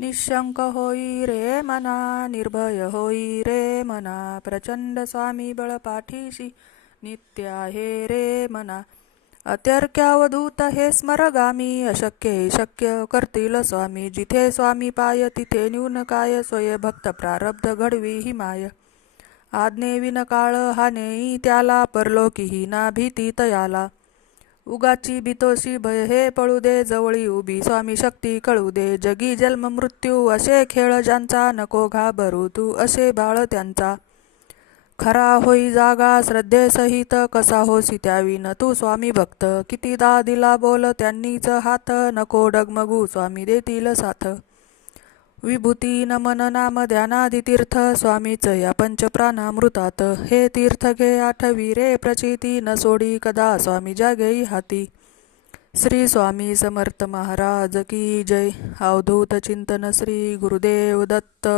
निशंक होई रे मना, निर्भय होई रे मना, प्रचंड स्वामी बळ पाठीशी नित्य आहे रे मना. अत्यर्क्यावधूत हे स्मरगामी, अशक्य हे शक्य करतील स्वामी. जिथे स्वामी पाय तिथे न्यून काय, स्वय भक्त प्रारब्ध घडवी ही माय. आज्ञेविन काळ हा नेई त्याला, परलोकीही ना भीती तयाला. उगाची बितोशी भय हे पळू दे, जवळी उभी स्वामी शक्ती कळू दे. जगी जन्म मृत्यू असे खेळ ज्यांचा, नको घाबरू तू असे बाळ त्यांचा. खरा होई जागा श्रद्धेसहित, कसा होसी त्याविन तू स्वामी भक्त. कितीदा दिला बोल त्यांनीच हात, नको डगमगू स्वामी देतील साथ. विभूती नमन नाम ध्यानादी तीर्थ, स्वामीच या पंचप्राणामृतात. हे तीर्थ घे आठवी रे प्रचिती, न सोडी कदा स्वामी जागेई हाती. श्री स्वामी समर्थ महाराज की जय. अवधूत चिंतन श्री गुरुदेव दत्त.